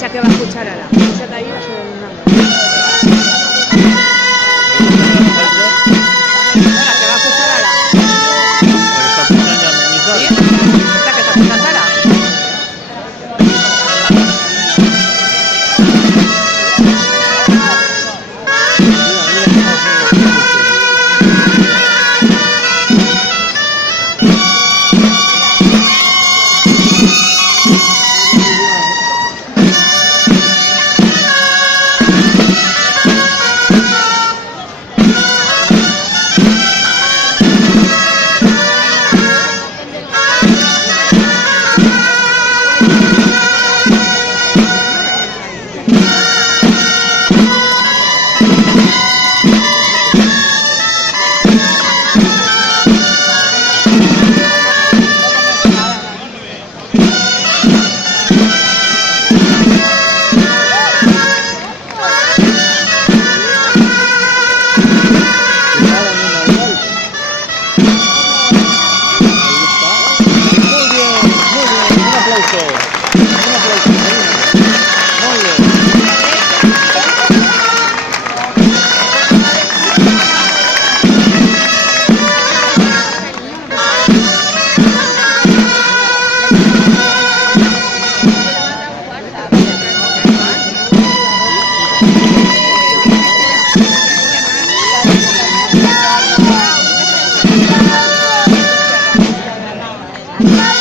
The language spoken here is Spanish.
Ya que va a escuchar ahora. Ya te ahí va a ser el nombre. Ahora, que va a escuchar ahora. ¿Sí? ¿Está que está escuchando ahora? Bye.